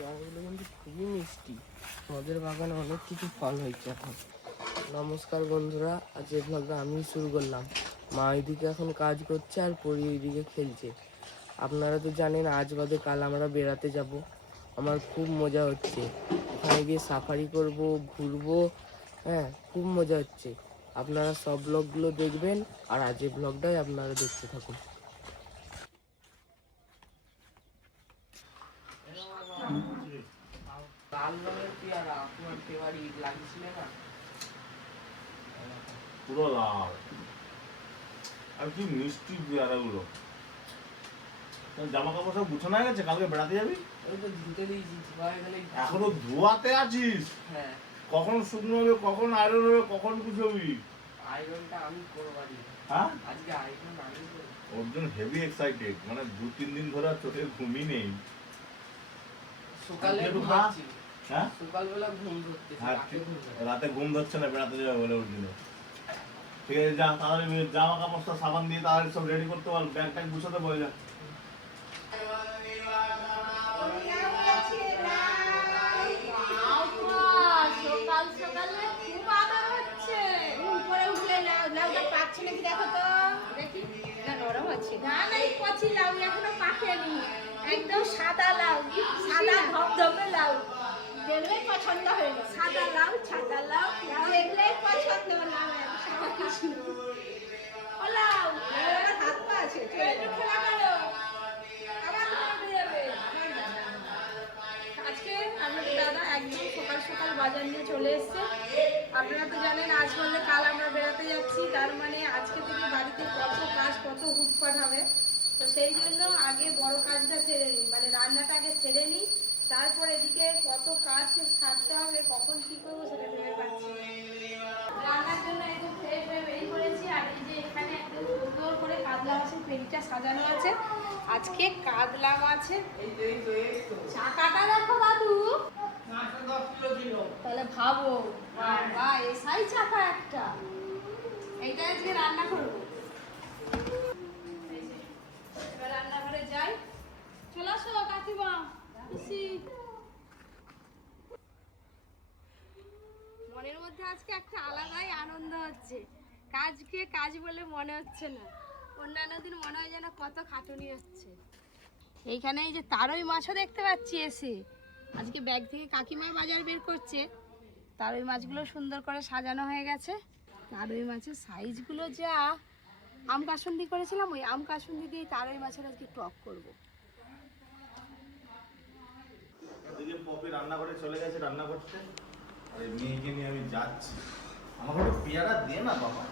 পেয়ারাগুলো কিন্তু খুবই মিষ্টি। আমাদের বাগানে অনেক কিছু ফল হয়েছে এখন। নমস্কার বন্ধুরা, আজ এই ব্লগটা আমি শুরু করলাম। মা ওইদিকে এখন কাজ করছে আর পরি ওইদিকে খেলছে। আপনারা তো জানেন আজ বাদে কাল আমরা বেড়াতে যাব। আমার খুব মজা হচ্ছে, ওখানে গিয়ে সাফারি করব, ঘুরবো। হ্যাঁ, খুব মজা হচ্ছে। আপনারা সব ব্লগগুলো দেখবেন আর আজকের ব্লগটাই আপনারা দেখতে থাকুন। লাল রঙের পেয়ারা আপনার ফেভারিট লাগছিল না? পুরো লাল আর কি মিষ্টি পেয়ারাগুলো। জামা কাপড় সব গুছানো হয়ে গেছে? কালকে বেড়াতে যাবি? ওই তো ধুতে দিয়েছি, ধোয়া হয়ে গেলে। এখনো ধোয়াতে আছিস? হ্যাঁ। কখন শুকনো হবে, কখন আয়রন হবে, কখন গুছাবি? আয়রনটা আমি করবারই। হ্যাঁ, আজকে আয়রন আমি করব। ওর জন্য হেভি এক্সাইটেড, মানে 2-3 দিন ধরে আর চোখে ঘুমই নেই। সকালে ঘুমাচ্ছি। হ্যাঁ, সকালবেলা ঘুম ধরতে, রাতে ঘুম ধরছে না, বেড়াতে যাবে বলে উঠছিল। ঠিক আছে, যা তাড়াতাড়ি জামা কাপড় সাবান দিয়ে তাড়াতাড়ি সব রেডি করতে পার, ব্যাগ ট্যাগ গুছাতে বলে যা। সকাল সকালে খুব আদর হচ্ছে। উপরে উঠলে লাউটা পাচ্ছে নাকি দেখো তো, দেখি না নরম আছে। না না, এই কচি লাউ এখনো পাকেনি, একদম সাদা লাউ, সাদা ধবধবে লাউ। দেখলেই পছন্দ হয়ে গেল। সাদা লাউ, সাদা লাউ দেখলেই পছন্দ লাউ। কৃষ্ণ ও লাউ, হাত পা আছে, একটু খেলা করো, আবার ঘুমাতে যাবে। আজকে আমাদের দাদা একদম সকাল সকাল বাজার নিয়ে চলে এসছে। আপনারা তো জানেন আজ বললে কাল আমরা বেড়াতে যাচ্ছি, তার মানে আজকে থেকে বাড়িতে কত কাজ, কত হুটপাট হবে। তো সেই জন্য আগে বড় কাজটা সেরে নিই, মানে রান্নাটা আগে সেরে নিই, তারপর এদিকে কত কাজ সারতে হবে, কখন কী করবো সেটা ভেবে পাচ্ছি। রান্নার জন্য এই যে ফ্রেশ হয়ে বেরিয়ে পড়েছি। আর এই যে এখানে একদম সুন্দর করে কাতলা মাছের পেটিটা সাজানো আছে। আজকে কাতলা মাছের চাকাটা দেখো দাদু, তাহলে ভাবো বাবা এসাই চাকা একটা, এইটা আজকে রান্না করবো। এবার রান্নাঘরে যাই, চলে আসো কাকিমা। মনের মধ্যে আজকে একটা আলাদাই আনন্দ হচ্ছে, কাজকে কাজ বলে মনে হচ্ছে না। অন্যান্য দিন মনে হয় যেন কত খাটুনি হচ্ছে। এইখানে এই যে তারই মাছও দেখতে পাচ্ছি এসে, আজকে ব্যাগ থেকে কাকিমা বাজার বের করছে। তারই মাছগুলো সুন্দর করে সাজানো হয়ে গেছে। তারই মাছের সাইজগুলো যা, আম কাসুন্দি করেছিলাম, ওই আম কাসুন্দি দিয়ে তারই মাছের আজকে টক করবো। এদিকে পপি রান্না করে চলে গেছে রান্না করতে, আর এই মেয়েকে নিয়ে আমি যাচ্ছি। আমাকে একটু পেয়ারা দে না বাবা,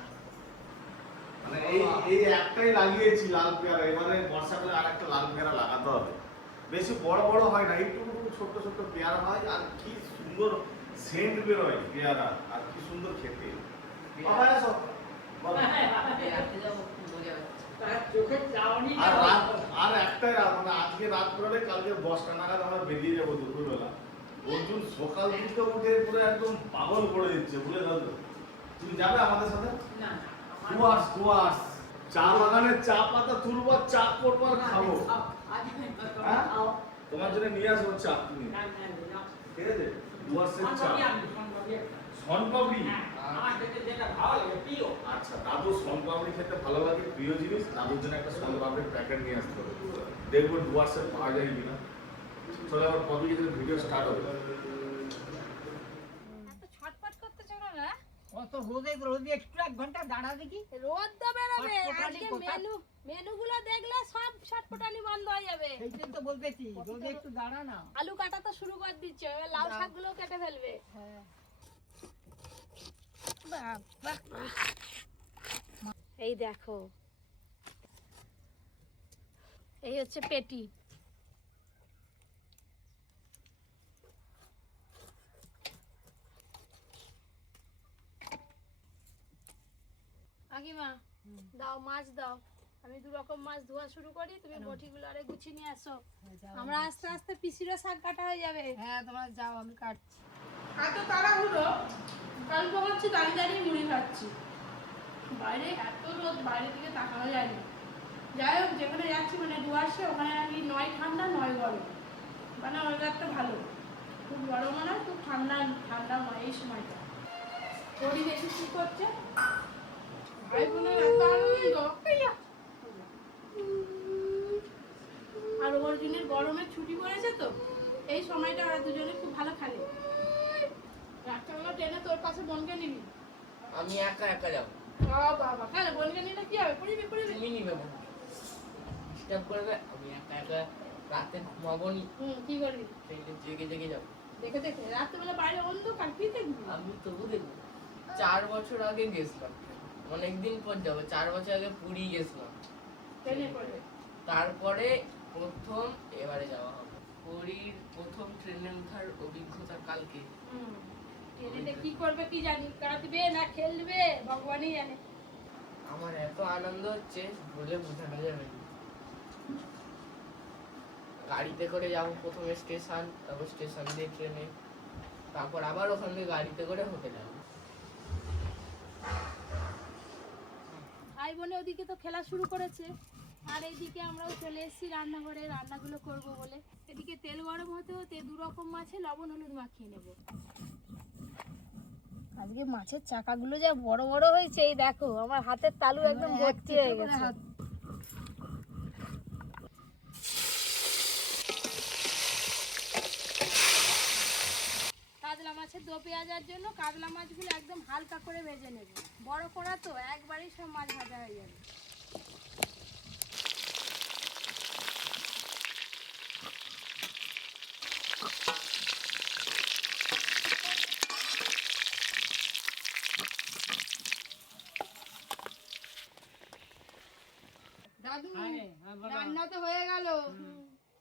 মানে এই একটাই লাগিয়েছি লাল পেয়ারা, এবারে বর্ষাকালে আর একটা লাল পেয়ারা লাগাতে হবে। বেশি বড় বড় হয় না, একটু ছোট ছোট পেয়ারা হয়, আর কি সুন্দর সেন্ট বেরোয় পেয়ারা, আর কি সুন্দর খেতে। বাবা এসো, বলো। আর একটাই রাত, মানে আজকে রাত করে কালকে 10টা নাগাদ আমরা বেরিয়ে যাবো দুপুরবেলা। অর্জুন সকাল দিকে উঠে পুরো একদম পাগল করে দিচ্ছে, বুঝলে দাদু? তুমি যাবে আমাদের সাথে? না, কুয়াশ চা বাগানের চা পাতা তুলবো, চা করবো আর খাবো। হ্যাঁ, তোমার জন্য নিয়ে আসবো চা, তুমি ঠিক আছে? কুয়াশের চা, শনপাপড়ি। আচ্ছা, দাদু শনপাপড়ি খেতে ভালো লাগে, প্রিয় জিনিস। দাদুর জন্য একটা শনপাপড়ির প্যাকেট নিয়ে আসতে হবে, দেখবো ডুয়ার্সের পাওয়া যায় কিনা। চলে আবার কবে ভিডিও স্টার্ট হবে। ছটপট করতে চলো না, কত রোদে একটু 1 ঘন্টা দাঁড়া দেখি। রোদ তো বেরোবে, আজকে মেনুগুলো দেখলে সব ছটপটানি বন্ধ হয়ে যাবে। সেইটাই তো বলতেছি, রোদে একটু দাঁড়া না। আলু কাটা তো শুরু করে দিচ্ছে, এবার লাউ শাকগুলো কেটে ফেলবে। হ্যাঁ, এই দেখো, এই হচ্ছে পেটি। কাকিমা দাও, মাছ দাও, আমি 2 রকম মাছ ধোয়া শুরু করি, তুমি বটিগুলো আরে গুছিয়ে নিয়ে আসো। আমরা আস্তে আস্তে পিসিরও শাক কাটা হয়ে যাবে। হ্যাঁ তোমরা যাও, আমি কাটছি। এত তাড়াহুড়ো, কালকে ভাবছি দাঁড়িয়ে দাঁড়িয়ে মুড়ি খাচ্ছি, বাইরে এত রোদ, বাইরের দিকে তাকানো যায় না। যাই হোক, যেখানে যাচ্ছি মানে ডুয়ার্সে, ওখানে নাকি 9 ঠান্ডা 9 গরম। মানে ওয়েদারটা ভালো, খুব গরমও না খুব ঠান্ডা ঠান্ডা নয় এই সময়টা। পরি দেখি কি করছে, ভাই বোনের এত আনন্দ। আর অর্জুনের গরমের ছুটি পড়েছে তো, এই সময়টা ওরা দুজনে খুব ভালো খেলে। রাত্রেবেলা ট্রেনে তোর পাশে বোনকে নিবি। আমি একা একা যাবো। বাবা তাহলে বোনকে নিলে কি হবে, পড়িবি পড়িবি। তুমি নিবে বোন, ডিস্টার্ব করবে। আমি একা একা রাতে ঘুমাবো নি, কি করবি? ট্রেনে জেগে জেগে যাবো। দেখে দেখে রাত্রেবেলা বাইরে অন্ধকার, কি দেখবি? আমি তবু দেখবো। 4 বছর আগে গেছিলাম, অনেকদিন পর যাবো। 4 বছর আগে পুরী গেছিলাম ট্রেনে পড়বে। তারপরে প্রথম এবারে যাওয়া হবে। পুরীর প্রথম ট্রেনে ওঠার অভিজ্ঞতা কালকে। ট্রেনেতে কি করবে কি জানি, কাঁদবে না খেলবে ভগবানই জানে। আমার এত আনন্দ হচ্ছে বলে বোঝানো যাবে না। গাড়িতে করে যাবো প্রথমে স্টেশন, তারপর স্টেশন দিয়ে ট্রেনে, তারপর আবার ওখান থেকে গাড়িতে করে হোটেলে যাবো। ভাই বোনে ওদিকে তো খেলা শুরু করেছে, আর এইদিকে আমরাও চলে এসেছি রান্নাঘরে রান্নাগুলো করব বলে। এদিকে তেল গরম হতে হতে 2 রকম মাছে লবণ হলুদ মাখিয়ে নেব। আজকে মাছের চাকাগুলো যা বড় বড় হয়েছে, এই দেখো আমার হাতের তালু একদম ভর্তি হয়ে গেছে। কাতলা মাছের দো পেঁয়াজের জন্য কাতলা মাছগুলো একদম হালকা করে ভেজে নেব। বড় কড়া তো একবারেই সব মাছ ভাজা হয়ে যাবে। দাদু রান্না তো হয়ে গেল,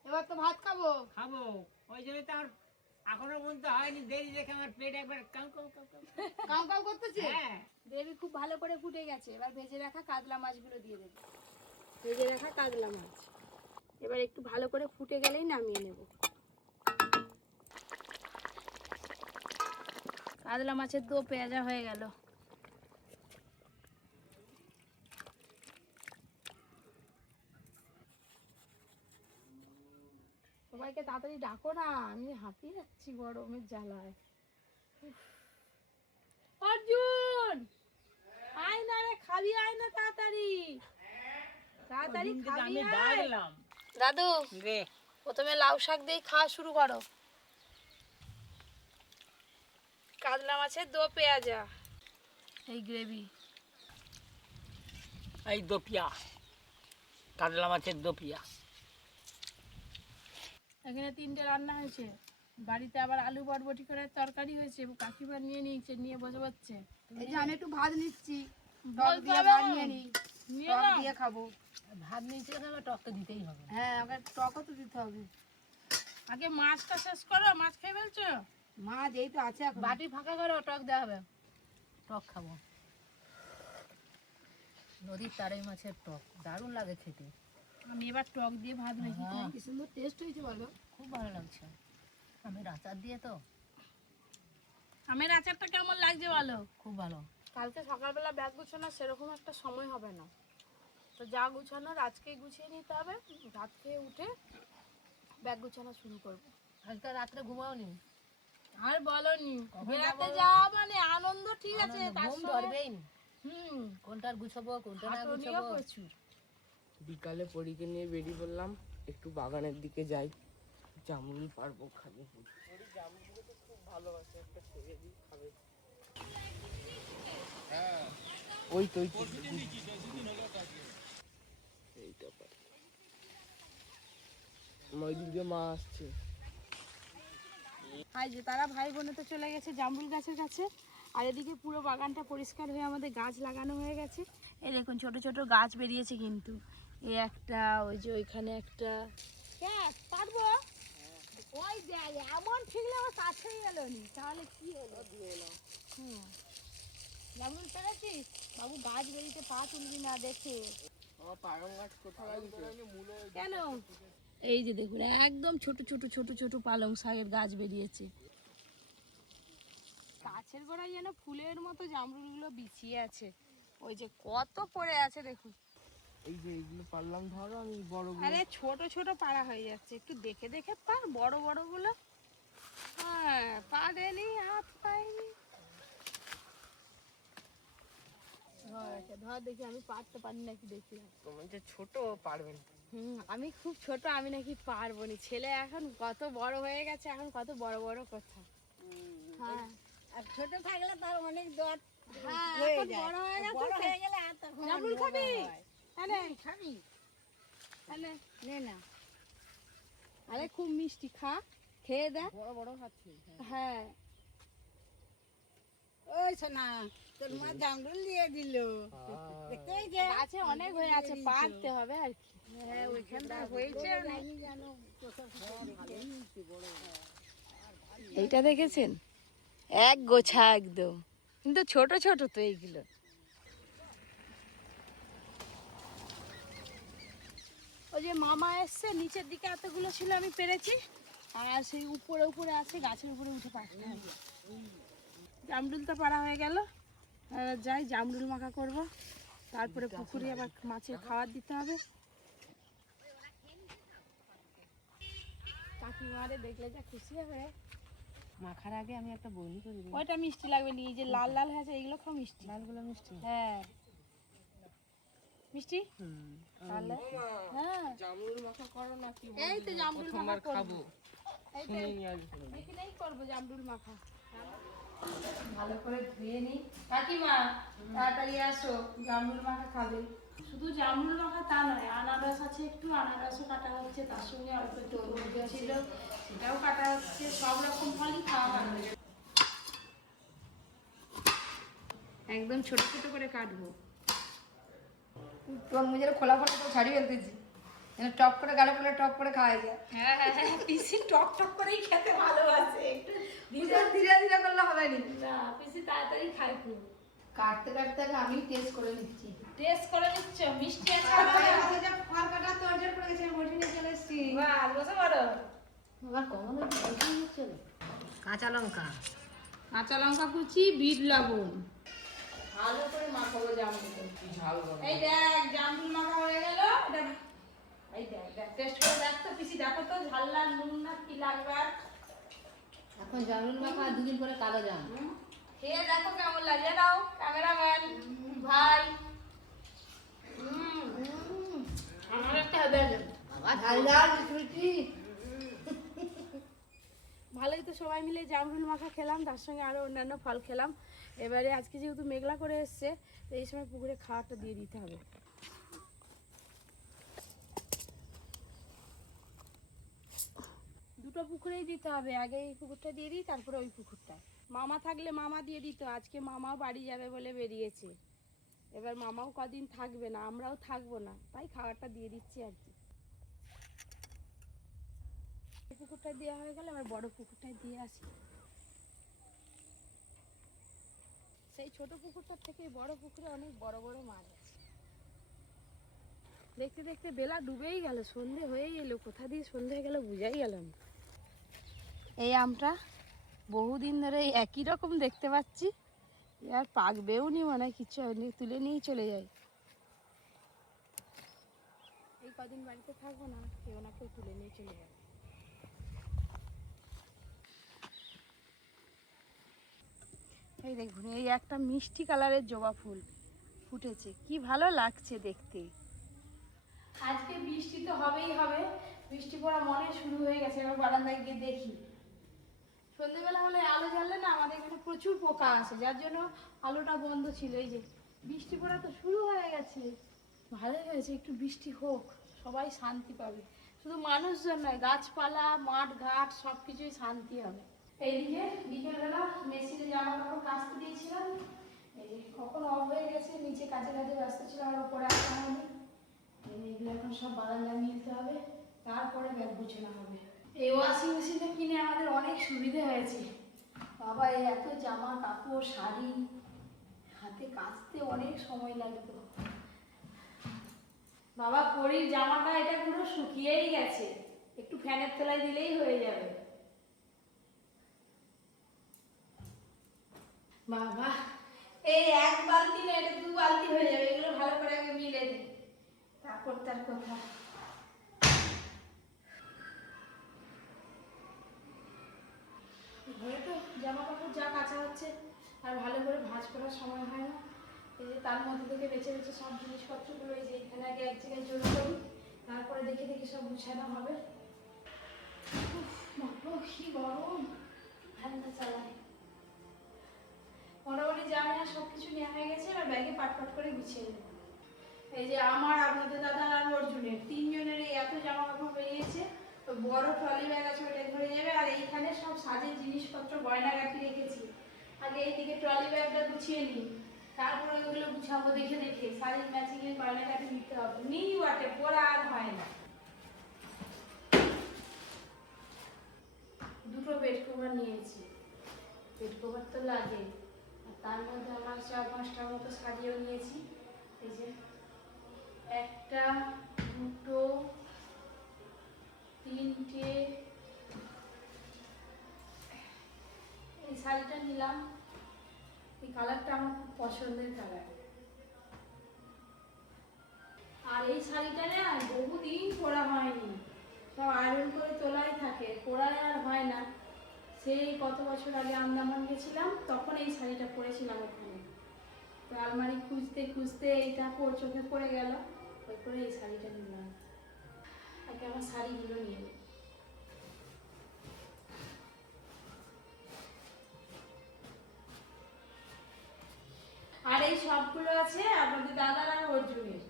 এবার তো ভাত খাবো। খাবো, ওই জন্য তো আর এখনো পর্যন্ত হয়নি, দেরি দেখে আমার পেট একবার cow cow cow cow cow cow করতেছে। হ্যাঁ, গ্রেভি খুব ভালো করে ফুটে গেছে, এবার ভেজে রাখা কাতলা মাছগুলো দিয়ে দেবো। ভেজে রাখা কাতলা মাছ এবার একটু ভালো করে ফুটে গেলেই নামিয়ে নেব। কাতলা মাছের দো পেঁয়াজা হয়ে গেল। সবাইকে তাড়াতাড়ি ডাকো না, আমি হাঁপিয়ে যাচ্ছি গরমের জ্বালায়। অর্জুন আয় না রে, খাবি আয় না তাড়াতাড়ি তাড়াতাড়ি খাবি আমি আয়। ডাকলাম দাদু রে। প্রথমে লাউ শাক দিয়ে খাওয়া শুরু করো। কাতলা মাছের দো পেঁয়াজা, এই গ্রেভি। এই দোপিয়া, কাতলা মাছের দোপিয়া। এখানে 3টে রান্না হয়েছে, বাড়িতে আবার আলু বরবটি করে তরকারি হয়েছে, কাকিমা নিয়ে নিয়েছে, নিয়ে বসে বসছে। এই যে আমি একটু ভাত নিচ্ছি, টক বলতে দিয়ে হবে ভাত না। নিয়ে নিই, নিয়ে টক নাও। দিয়ে খাবো। ভাত নিয়েছি আমার টক তো দিতেই হবে। হ্যাঁ, আগে টকও তো দিতে হবে। আগে মাছটা শেষ করো, মাছ খেয়ে ফেলছো। মাছ এই তো আছে এখন। বাটি ফাঁকা করো, টক দেওয়া হবে। টক খাবো, নদীর তারাই মাছের টক দারুণ লাগে খেতে। আমি এবার টক দিয়ে ভাত মেখে খাই। কি সুন্দর টেস্ট হয়েছে বলো। খুব ভালো লাগছে, আমের আচার দিয়ে তো আমের আচারটা কেমন লাগছে বলো। খুব ভালো। কালকে সকালবেলা ব্যাগ গুছানোর সেরকম একটা সময় হবে না, তো যা গুছানোর আজকেই গুছিয়ে নিতে হবে। রাত খেয়ে উঠে ব্যাগ গুছানো শুরু করবো। আজকে রাত্রে ঘুমাওনি? আর বলনি, কখন বেড়াতে যাবো? যাওয়া মানে আনন্দ, ঠিক আছে, আনন্দ, তার ঘুম সঙ্গে ধরবেই নি। হুম কোনটার গুছাবো কোনটা না খাটুনিও গুছাবো। প্রচুর। বিকালে পরীকে নিয়ে বেরিয়ে পড়লাম, একটু বাগানের দিকে যাই, জামরুল পারবো খাবো। জামরুল তো খুব ভালোবাসে, একটা ছেড়ে দিই খাবে। ওই তো এইটা পার ওই দিকে মা আসছে। এই যে তারা ভাই বোনে তো চলে গেছে জামরুল গাছের কাছে, আর এদিকে পুরো বাগানটা পরিষ্কার হয়ে আমাদের গাছ লাগানো হয়ে গেছে। এই দেখুন ছোট ছোট গাছ বেরিয়েছে, কিন্তু এই একটা, ওই যে ওইখানে একটা। পারবো ওই দেখ এমন ঠিকলে আমার কাছেই এলো নি, তাহলে কি হলো। হুম জামরুল পেরেছিস বাবু, গাছ বেরিয়েছে, পা তুলবি না দেখে। পালং গাছ কোথায় লাগিয়েছে? কেন? এই যে দেখুন একদম ছোট ছোট ছোট ছোট পালং শাকের গাছ বেরিয়েছে। গাছের গোড়ায় যেন ফুলের মতো জামরুলগুলো বিছিয়ে আছে, ওই যে কত পড়ে আছে দেখুন। এই যে এইগুলো পারলাম ধরো, আমি বড় আরে ছোট ছোট পাড়া হয়ে যাচ্ছে, একটু দেখে দেখে পার, বড় বড় গুলো হ্যাঁ পারেনি, হাত পায়নি। ধর দেখি আমি পারতে পারি নাকি দেখি। তুমি যে ছোট পারবেন। আমি খুব ছোট, আমি নাকি পারবো না। ছেলে এখন কত বড় হয়ে গেছে, এখন কত বড় বড় কথা। হ্যাঁ আর ছোট থাকলে তার অনেক দর হ্যাঁ, হয়ে এখন যায়। বড় হয়ে গেছে বড় তো। হয়ে গেলে আর তখন জামরুল বড় খাবি? হয়। আরে খাবি? আরে নে না। আরে খুব মিষ্টি, খা, খেয়ে দেখ। বড় বড় খাচ্ছি। হ্যাঁ ওই সোনা, তোর মা জামরুল দিয়ে দিল। দেখতে পেয়েছে? গাছে অনেক হয়ে আছে, পারতে হবে আর কি। হ্যাঁ, ওইখানটা হয়েছে আমি জানো কোথাও এইটা দেখেছেন, এক গোছা একদম, কিন্তু ছোট ছোট তো এইগুলো। ওই যে মামা এসছে, নিচের দিকে এতগুলো ছিল আমি পেরেছি, আর সেই উপরে উপরে আছে, গাছের উপরে উঠে পারতে হবে। জামরুলটা পাড়া হয়ে গেল, যাই জামরুল মাখা করব, তারপরে পুকুরে আবার মাছের খাবার দিতে হবে। কাকিমারে দেখলে যা খুশি হবে। মাখার আগে আমি একটা বইনি করে দিই। ওইটা মিষ্টি লাগবে নি, এই যে লাল লাল হয়েছে এগুলো খাও মিষ্টি। লালগুলো মিষ্টি। হ্যাঁ মিষ্টি। তাহলে হ্যাঁ জামরুল মাখা করো না কি? এই তো জামরুল মাখা প্রথমবার করব, খাবো, এই তো শুনে নিয়ে আসবো। এখানেই করবো জামরুল মাখা। ভালো করে ধুয়ে নিই। কাকিমা তাড়াতাড়ি আসো, জামরুল মাখা খাবে। শুধু জামরুল মাখা তা নয়, আনারস আছে একটু, আনারসও কাটা হচ্ছে, তার সঙ্গে অল্প একটু তরমুজ ছিল সেটাও কাটা হচ্ছে, সব রকম ফলই খাওয়া হবে। একদম ছোট ছোট করে কাটবো। তরমুজের খোলা ফোলা তো ছাড়িয়ে ফেলতেছি, টক করে গালে ফেলে টক করে খাওয়া যায়। হ্যাঁ হ্যাঁ হ্যাঁ, পিসি টক টক করেই খেতে ভালোবাসে, একটু ধীরে ধীরে ধীরে করলে হবে না। না পিসি তাড়াতাড়ি খাই খুব। কাটতে কাটতে আগে আমি টেস্ট করে নিচ্ছি। টেস্ট করে নিচ্ছ, মিষ্টি আছে? ফল কাটা তো অর্ডার করে গেছে, বসে নিয়ে চলে এসেছি। বাহ, বসে পড়ো। আবার কমন চলো। কাঁচা লঙ্কা, কাঁচা লঙ্কা কুচি, বিট লবণ, ভালো করে মাখাবো জামরুল। কি ঝাল বলো? এই দেখ জামরুল মাখা হয়ে গেল। এটা এই দেখ দেখ, টেস্ট করে দেখ তো পিসি, দেখো তো ঝাল না নুন না কি লাগবে। আর এখন জামরুল মাখা, দুদিন পরে কালো জাম। খেয়ে দেখো কেমন লাগে, নাও ক্যামেরাম্যান ভাই। আমার একটা হবে। আবার ঝাল ঝাল মিষ্টি। ভালোই তো সবাই মিলে জামরুল মাখা খেলাম, তার সঙ্গে আরও অন্যান্য ফল খেলাম। এবারে আজকে যেহেতু মেঘলা করে এসছে, তো এই সময় পুকুরে খাওয়াটা দিয়ে দিতে হবে। দুটো পুকুরেই দিতে হবে, আগে এই পুকুরটা দিয়ে দিই, তারপরে ওই পুকুরটা। মামা থাকলে মামা দিয়ে দিত, আজকে মামাও বাড়ি যাবে বলে বেরিয়েছে। এবার মামাও কদিন থাকবে না, আমরাও থাকবো না, তাই খাবারটা দিয়ে দিচ্ছি আর কি। পুকুরটা দেওয়া হয়ে গেলে আবার বড় পুকুরটায় দিয়ে আসি। সেই ছোট পুকুরটার থেকে বড় পুকুরে অনেক বড় বড় মাছ আছে। দেখতে দেখতে বেলা ডুবেই গেল, সন্ধে হয়েই এলো, কোথা দিয়ে সন্ধে হয়ে গেল বোঝাই গেল না। এই আমটা বহুদিন ধরে একই রকম দেখতে পাচ্ছি, আর পাকবেও নি মনে হয়, কিছু হয়নি, তুলে নিয়েই চলে যাই। এই কদিন বাড়িতে থাকবো না, কেউ না কেউ তুলে নিয়ে চলে যাবে। এই দেখুন, এই একটা মিষ্টি কালারের জবা ফুল ফুটেছে, কি ভালো লাগছে দেখতে। আজকে বৃষ্টি তো হবেই হবে, বৃষ্টি পড়া মনে শুরু হয়ে গেছে। এবার বারান্দায় গিয়ে দেখি, সন্ধ্যেবেলা হলে আলো জ্বাললে না আমাদের এখানে প্রচুর পোকা আসে, যার জন্য আলোটা বন্ধ ছিল। এই যে বৃষ্টি পড়া তো শুরু হয়ে গেছে, ভালোই হয়েছে, একটু বৃষ্টি হোক, সবাই শান্তি পাবে। শুধু মানুষজন নয়, গাছপালা, মাঠ ঘাট সব কিছুই শান্তি হবে। এইদিকে বিকেলবেলা মেশিনে জামা কাপড় কাচতে দিয়েছিলাম, এই যে কখন অফ হয়ে গেছে, নিচে কাজে কাজে ব্যস্ত ছিলাম, আর উপরে আসা হয়নি। এইগুলো এখন সব বারান্দা মিলতে হবে, তারপরে ব্যাগ গুছানো হবে। এই ওয়াশিং মেশিনটা কিনে আমাদের অনেক সুবিধা হয়েছে। বাবা, এই এত জামা কাপড় শাড়ি হাতে কাচতে অনেক সময় লাগতো। বাবা পরির জামাটা এটা পুরো শুকিয়েই গেছে, একটু ফ্যানের তলায় দিলেই হয়ে যাবে। বাবা, এই এক বালতি না, এটা 2 বালতি হয়ে যাবে। এগুলো ভালো করে আগে মিলে দিই, তারপর তার কথা। ঘরে তো জামা কাপড় যা কাচা হচ্ছে আর ভালো করে ভাঁজ করার সময় হয় না। এই যে তার মধ্যে থেকে বেছে বেছে সব জিনিসপত্রগুলো এই যে এখানে আগে এক জায়গায় জড়ো করি, তারপরে দেখে দেখে সব গুছানো হবে। কি গরম, ফ্যানটা চালাই। মোটামুটি জানি না সব কিছু নেওয়া হয়ে গেছে, আর ব্যাগে পাট করে গুছিয়ে নেব। এই যে আমার, আপনাদের দাদা আর অর্জুনের তিনজনের এত জামা কাপড় বেরিয়েছে। বড় ট্রলি ব্যাগ আছে, ওটা ধরে যাবে। আর এইখানে সব সাজের জিনিসপত্র গয়নাগাটি রেখেছি। আগে এইদিকে ট্রলি ব্যাগটা গুছিয়ে নিই, তারপরে ওগুলো গুছাবো দেখে দেখে। শাড়ির ম্যাচিং এর গয়নাগাটি নিতে হবে, নিই ওয়াটে পরা আর হয় না। দুটো বেড কভার নিয়েছি, বেড কভার তো লাগে। আর তার মধ্যে আমার 4-5টার মতো শাড়িও নিয়েছি। এই যে একটা, দুটো, তিনটে, এই শাড়িটা নিলাম। এই কালারটা আমার খুব পছন্দের কালার। আর এই শাড়িটা না বহুদিন পরা হয়নি, সব আয়রন করে তোলাই থাকে, পরাই আর হয় না। সেই কত বছর আগে আন্দামান গেছিলাম, তখন এই শাড়িটা পরেছিলাম ওখানে। তো আলমারি খুঁজতে খুঁজতে এইটা চোখে পড়ে গেল, ওই করে এই শাড়িটা নিলাম। আগে আমার শাড়িগুলো নিয়ে নিই। আর এই সবগুলো আছে আপনাদের দাদার আর অর্জুনের।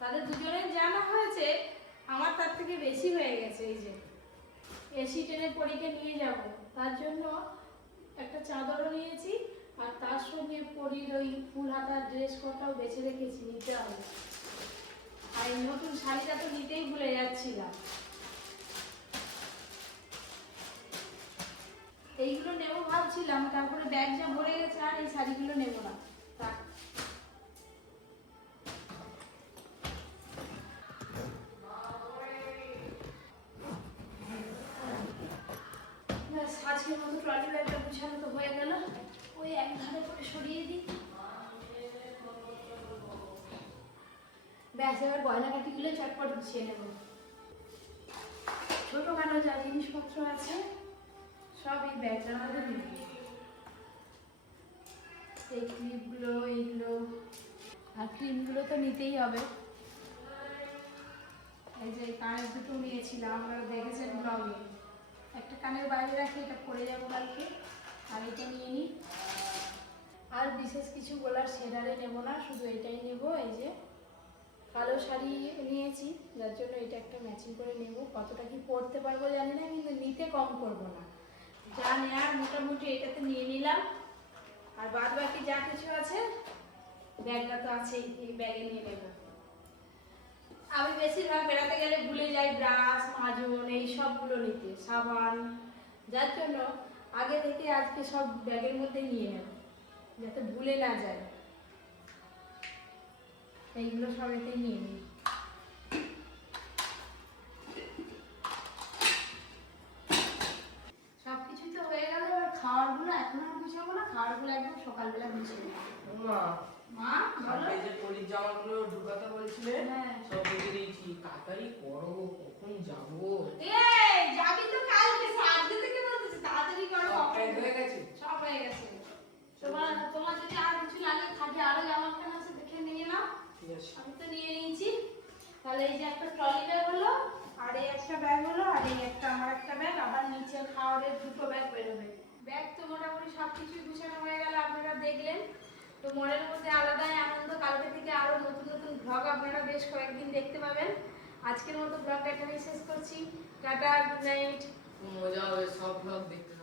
তাদের দুজনের জানা হয়েছে, আমার তার থেকে বেশি হয়ে গেছে। এই যে এসি ট্রেনে পরীকে নিয়ে যাব, তার জন্য একটা চাদরও নিয়েছি। আর তার সঙ্গে পরীর ওই ফুল হাতার ড্রেস কোডটাও বেছে রেখেছি, নিতে হবে। আর এই নতুন শাড়িটা তো নিতেই ভুলে যাচ্ছিলাম। এইগুলো নেবো ভাবছিলাম, তারপরে ব্যাগ যা ভরে গেছে আর এই শাড়িগুলো নেবো না। আজকের মতো ট্রলি ব্যাগটা গুছানো তো হয়ে গেল। ওই এক ধারে করে সরিয়ে দিই। ব্যাস, এবার গয়নাগাটিগুলো চটপট গুছিয়ে নেব। ছোটোখাটো যা জিনিসপত্র আছে সব এই ব্যাগটার মধ্যে নিয়ে নেব। এই ক্লিপগুলো, এইগুলো, আর ক্রিমগুলো তো নিতেই হবে। এই যে কানের দুটো নিয়েছিলাম, আপনারা দেখেছেন ব্লগে। একটা কানের বাইরে রাখি, এটা পরে যাবো কালকে। আর এটা নিয়ে নিই। আর বিশেষ কিছু গলার সেরারে নেব না, শুধু এটাই নেব। এই যে কালো শাড়ি নিয়েছি, যার জন্য এটা একটা ম্যাচিং করে নেব। কতটা কি পরতে পারবো জানি না, কিন্তু নিতে কম করব না। যা নেওয়ার মোটামুটি এটাতে নিয়ে নিলাম। আর বাদ বাকি যা কিছু আছে, ব্যাগটা তো আছেই, এই ব্যাগে নিয়ে নেব। আমি বেশিরভাগ বেড়াতে গেলে ভুলে যাই ব্রাশ, মাজন, এই সবগুলো নিতে, সাবান। যার জন্য আগে থেকে আজকে সব ব্যাগের মধ্যে নিয়ে নেব, যাতে ভুলে না যায়। এইগুলো সব এতে নিয়ে নিই। সব কিছুই তো হয়ে গেল, এবার খাওয়ারগুলো এখন আর গুছাবো না, খাওয়ারগুলো একদম সকালবেলা গুছিয়ে নেব। মা, মা বলো। এই যে পরীর জামাগুলো ঢুকাতে বলছিলে, হ্যাঁ। সব রেখে দিয়েছি। তাড়াতাড়ি করো, কখন যাবো? এই যাবি তো কালকে, আজকে থেকে বলতেছি তাড়াতাড়ি করো। সব প্যাক হয়ে গেছে? সব হয়ে গেছে। তোমার যদি আর কিছু লাগে, থাকে আরো জামা প্যান্ট আছে, দেখে নিয়ে নাও। ঠিক আছে। আমি তো নিয়ে নিয়েছি। তাহলে এই যে একটা ট্রলি ব্যাগ হলো, আর এই একটা ব্যাগ হলো, আর এই একটা আমার একটা ব্যাগ, আবার নিচে খাওয়ারের দুটো ব্যাগ বেরোবে। ব্যাগ তো মোটামুটি সব কিছুই গুছানো হয়ে গেল, আপনারা দেখলেন। তো মনের মধ্যে আলাদাই আনন্দ। কালকে থেকে আরো নতুন নতুন ভ্লগ আপনারা বেশ কয়েকদিন দেখতে পাবেন। আজকের মতো ব্লগটা এখানেই শেষ করছি। Tata, good night. মজা হবে সব ব্লগ দেখতে।